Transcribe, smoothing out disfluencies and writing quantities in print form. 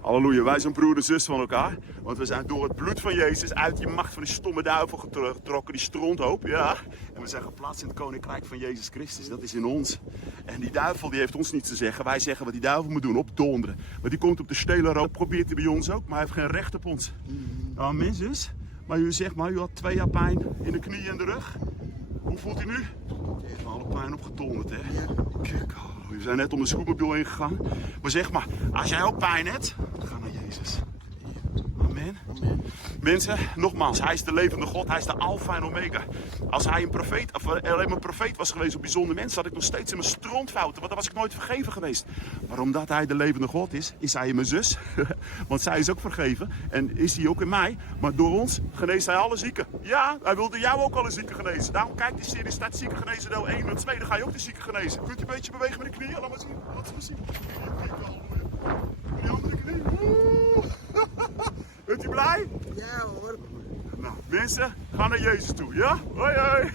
Halleluja, wij zijn broer en zus van elkaar. Want we zijn door het bloed van Jezus uit die macht van die stomme duivel getrokken, die stronthoop. Ja. En we zijn geplaatst in het koninkrijk van Jezus Christus. Dat is in ons. En die duivel die heeft ons niets te zeggen. Wij zeggen wat die duivel moet doen, opdonderen. Maar die komt op de stelen rook, probeert hij bij ons ook. Maar hij heeft geen recht op ons. Amen, zus. Maar u zegt maar, u had 2 jaar pijn in de knieën en de rug. Hoe voelt u nu? Heeft alle pijn opgedonderd, hè? Kijk, we zijn net om de scootmobiel heen gegaan. Maar zeg maar, als jij ook pijn hebt, ga naar Jezus. Amen. Mensen, nogmaals, hij is de levende God, hij is de Alpha en Omega. Als hij een profeet, of alleen maar een profeet was geweest op bijzonder mensen, had ik nog steeds in mijn strontfouten, want dan was ik nooit vergeven geweest. Maar omdat hij de levende God is hij in mijn zus. Want zij is ook vergeven en is hij ook in mij. Maar door ons geneest hij alle zieken. Ja, hij wilde jou ook alle zieken genezen. Daarom kijk die serie, staat zieken genezen deel 1 en 2, dan ga je ook de zieken genezen. Kunt u een beetje bewegen met de knieën? Laat maar zien. Laat maar zien. Die andere knie. Bent u blij? Ja hoor. Nou, mensen, ga naar Jezus toe, ja? Hoi hoi!